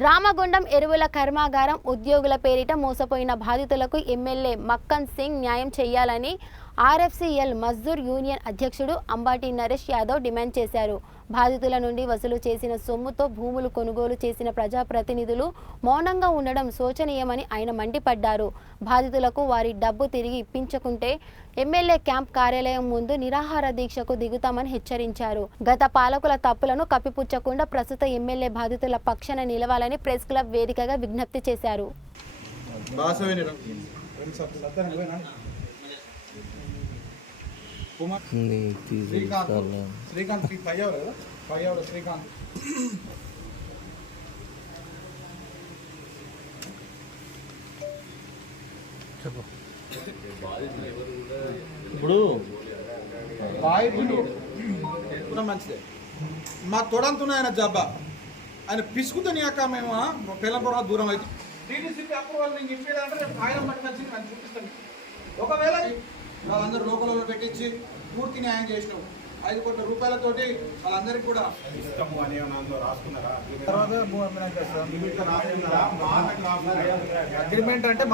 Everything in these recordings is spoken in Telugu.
రామగుండం ఎరువుల కర్మాగారం ఉద్యోగుల పేరిట మోసపోయిన బాధితులకు ఎమ్మెల్యే మక్కన్ సింగ్ న్యాయం చేయాలని ఆర్ఎఫ్సిఎల్ మజ్దూర్ యూనియన్ అధ్యక్షుడు అంబాటి నరేష్ యాదవ్ డిమాండ్ చేశారు. బాధితుల నుండి వసూలు చేసిన సొమ్ముతో భూములు కొనుగోలు చేసిన ప్రజాప్రతినిధులు మౌనంగా ఉండడం శోచనీయమని ఆయన మండిపడ్డారు. బాధితులకు వారి డబ్బు తిరిగి ఇప్పించకుంటే ఎమ్మెల్యే క్యాంప్ కార్యాలయం ముందు నిరాహార దీక్షకు దిగుతామని హెచ్చరించారు. గత పాలకుల తప్పులను కప్పిపుచ్చకుండా ప్రస్తుత ఎమ్మెల్యే బాధితుల పక్షాన నిలవాలని ప్రెస్ క్లబ్ వేదికగా విజ్ఞప్తి చేశారు. ఇప్పుడు మంచిదే మా తొడంతున్న ఆయన జబ్బా ఆయన పిసుకుతో నీక మేము పిల్లపురం దూరం అయితే టీడీసీపీ అప్రూవల్ నేను ఇప్పేదంటే ఆయన పట్టుకొచ్చి నేను చూపిస్తాను. ఒకవేళ వాళ్ళందరూ లోకల్లో పెట్టించి పూర్తి న్యాయం చేసినాం 5 కోట్ల రూపాయలతోటి వాళ్ళందరికీ కూడా అగ్రిమెంట్ అంటే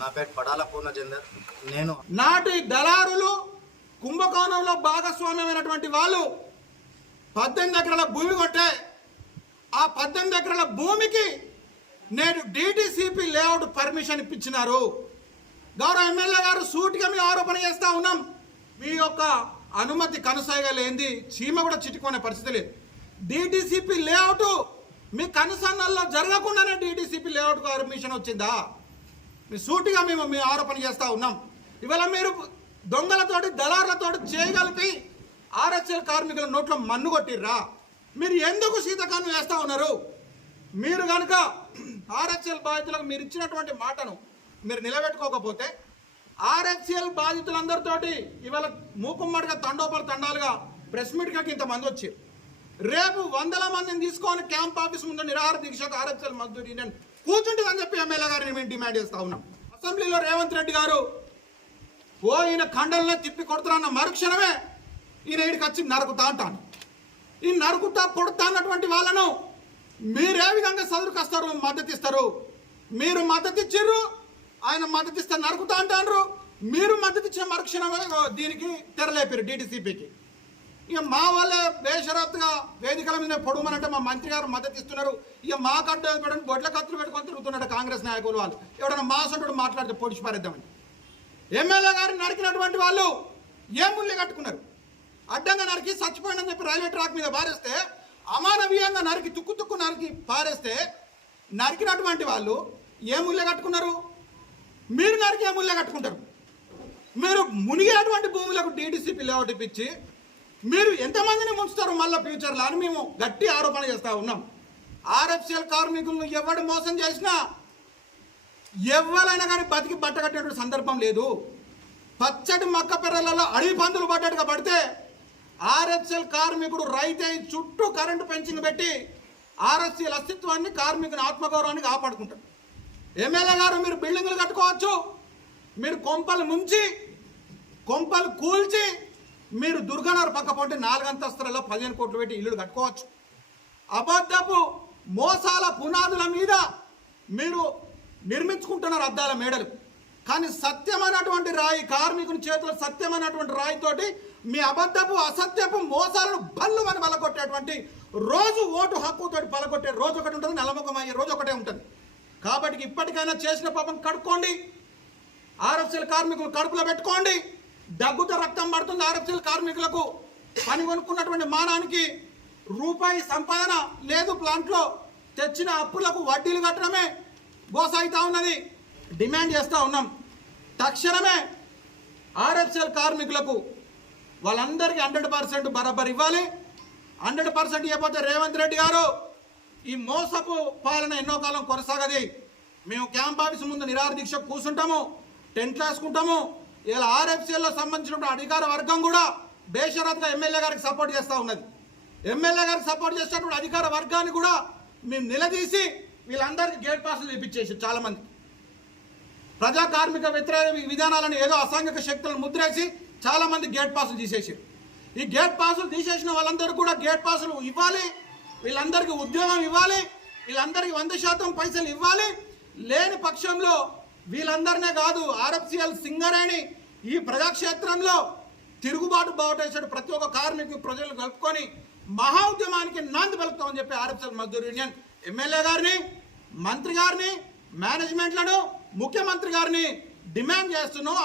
నా పేరు పడాల పూర్ణచందర్. నేను నాటి దళారులు కుంభకోణంలో భాగస్వామ్యమైనటువంటి వాళ్ళు 18 ఎకరాల భూమి కొట్టే ఆ 18 ఎకరాల భూమికి నేడు డిటిసిపి లేఅవుట్ పర్మిషన్ ఇప్పించినారు. గౌరవ ఎమ్మెల్యే గారు సూటిగా మీ ఆరోపణ చేస్తూ ఉన్నాం. మీ యొక్క అనుమతి కనుసాగలేంది చీమ కూడా చిట్టుకునే పరిస్థితి లేదు. డిటిసిపి లేఅవుట్ మీ కనుసన్నల్లో జరగకుండానే డిటిసిపి లేఅవుట్ పర్మిషన్ వచ్చిందా? మీ సూటిగా మేము మీ ఆరోపణ చేస్తూ ఉన్నాం. ఇవాళ మీరు దొంగలతోటి దళారులతోటి చేయగలిపి ఆర్ఎస్ఎల్ కార్మికుల నోట్లో మన్ను కొట్టిర్రా? మీరు ఎందుకు శీతకాన్ని వేస్తూ ఉన్నారు? మీరు కనుక ఆర్ఎస్ఎల్ బాధితులకు మీరు ఇచ్చినటువంటి మాటను మీరు నిలబెట్టుకోకపోతే ఆర్ఎస్ఎల్ బాధితులందరితోటి ఇవాళ మూకుమ్మడిగా తండాలుగా ప్రెస్ మీట్కి ఇంతమంది వచ్చారు. రేపు 100 మందిని తీసుకొని క్యాంప్ ఆఫీస్ ముందు నిరాహార దీక్షకు ఆర్ఎస్ఎల్ మజ్దూర్ యూనియన్ కూర్చుంటుందని చెప్పి ఎమ్మెల్యే గారిని మేము డిమాండ్ చేస్తూ ఉన్నాం. అసెంబ్లీలో రేవంత్ రెడ్డి గారు ఈయన ఖండలనే తిప్పి కొడుతున్న మరుక్షణమే ఈయన ఇడికి వచ్చి నరుకుతా అంటాను. ఈ నరుకుతా కొడుతా అన్నటువంటి వాళ్ళను మీరే విధంగా సదురుకొస్తారు, మద్దతు ఇస్తారు? మీరు మద్దతు ఇచ్చిర్రు, ఆయన మద్దతు ఇస్తే నరుకుతా అంటారు. మీరు మద్దతు ఇచ్చిన మరుక్షణమే దీనికి తెరలేపారు డిటిసిపికి. ఇక మా వాళ్ళే బేషరత్తుగా వేదికల మీద పొడవమనంటే మా మంత్రి గారు మద్దతు ఇస్తున్నారు. ఇక మా కట్టు పెట్టండి బొడ్ల కత్తులు పెట్టుకొని తిరుగుతున్నాడు కాంగ్రెస్ నాయకులు. వాళ్ళు ఎవడన్నా మా సొంటుడు మాట్లాడితే పొడిచి పారేద్దామని ఎమ్మెల్యే గారు నరికినటువంటి వాళ్ళు ఏ ముళ్ళు కట్టుకున్నారు? అడ్డంగా నరికి చచ్చిపోయిందని చెప్పి రైల్వే ట్రాక్ మీద పారేస్తే, అమానవీయంగా నరికి తుక్కు నరికి పారేస్తే నరికినటువంటి వాళ్ళు ఏ ముళ్ళే కట్టుకున్నారు? మీరు నరికి ఏ ముళ్ళే కట్టుకుంటారు? మీరు మునిగినటువంటి భూములకు డిటిసిపి లేఅవుట్ ఇప్పించి మీరు ఎంతమందిని ముంచుతారు మళ్ళీ ఫ్యూచర్లో అని మేము గట్టి ఆరోపణ చేస్తూ ఉన్నాం. ఆర్ఎఫ్సిఎల్ కార్మికులను ఎవడు మోసం చేసినా ఎవరైనా కానీ బతికి బట్ట కట్టేటువంటి సందర్భం లేదు. పచ్చడి మక్క పెర్రలలో అడవి పందులు పడ్డట్టుగా పడితే ఆర్ఎఫ్సిఎల్ కార్మికుడు రైతు చుట్టూ కరెంటు పెంచింగ్ పెట్టి ఆర్ఎఫ్సిఎల్ అస్తిత్వాన్ని కార్మికుని ఆత్మగౌరవాన్ని కాపాడుకుంటారు. ఎమ్మెల్యే గారు మీరు బిల్డింగులు కట్టుకోవచ్చు, మీరు కొంపలు ముంచి కొంపలు కూల్చి మీరు దుర్గనగర్ పక్క పోటీ 4 అంతస్తులలో 15 కోట్లు పెట్టి ఇల్లులు కట్టుకోవచ్చు. అబద్ధపు మోసాల పునాదుల మీద మీరు నిర్మించుకుంటున్నారు అద్దాల మేడలు. కానీ సత్యమైనటువంటి రాయి, కార్మికుని చేతిలో సత్యమైనటువంటి రాయితోటి మీ అబద్ధపు అసత్యపు మోసాలను బల్లు అని పలగొట్టేటువంటి రోజు ఓటు హక్కుతోటి పలగొట్టే రోజు ఒకటి ఉంటుంది, నల్లముఖం అయ్యే రోజు ఒకటే ఉంటుంది. కాబట్టి ఇప్పటికైనా చేసిన పాపం కడుక్కోండి. ఆర్ఎఫ్సిఎల్ కార్మికులు కడుపులో పెట్టుకోండి. దగ్గుతో రక్తం పడుతుంది ఆర్ఎఫ్సిఎల్ కార్మికులకు. పని కొనుక్కున్నటువంటి మానానికి రూపాయి సంపాదన లేదు. ప్లాంట్లో తెచ్చిన అప్పులకు వడ్డీలు కట్టడమే గోస అవుతా ఉన్నది. డిమాండ్ చేస్తూ ఉన్నాం, తక్షణమే ఆర్ఎఫ్సిఎల్ కార్మికులకు వాళ్ళందరికీ 100% బరాబర్ ఇవ్వాలి. 100% ఇవ్వకపోతే రేవంత్ రెడ్డి గారు ఈ మోసపు పాలన ఎన్నో కాలం కొనసాగది. మేము క్యాంప్ ఆఫీస్ ముందు నిరాహార దీక్ష కూర్చుంటాము, టెంట్లు వేసుకుంటాము. ఇలా ఆర్ఎఫ్సిఎల్లో సంబంధించిన అధికార వర్గం కూడా బేషరత్గా ఎమ్మెల్యే గారికి సపోర్ట్ చేస్తూ ఉన్నది. ఎమ్మెల్యే గారికి సపోర్ట్ చేసేటువంటి అధికార వర్గాన్ని కూడా మేము నిలదీసి వీళ్ళందరికీ గేట్ పాసులు ఇప్పించేసి చాలామంది ప్రజా కార్మిక వ్యతిరేక విధానాలను ఏదో అసాంఘిక శక్తులను ముద్రేసి చాలామంది గేట్ పాసులు తీసేసారు. ఈ గేట్ పాసులు తీసేసిన వాళ్ళందరూ కూడా గేట్ పాసులు ఇవ్వాలి, వీళ్ళందరికీ ఉద్యోగం ఇవ్వాలి, వీళ్ళందరికీ 100% పైసలు ఇవ్వాలి. లేని పక్షంలో వీళ్ళందరినే కాదు ఆర్ఎఫ్సిఎల్ సింగరేణి ఈ ప్రజాక్షేత్రంలో తిరుగుబాటు బావుటేసాడు ప్రతి ఒక్క కార్మికు ప్రజలు కలుపుకొని మహా ఉద్యమానికి నాంది పలుకుతామని చెప్పి ఆర్ఎఫ్సిఎల్ మజ్దూర్ యూనియన్ ఎమ్మెల్యే గారిని, మంత్రి గారిని, మేనేజ్మెంట్లను, ముఖ్యమంత్రి గారిని డిమాండ్ చేస్తున్నాం.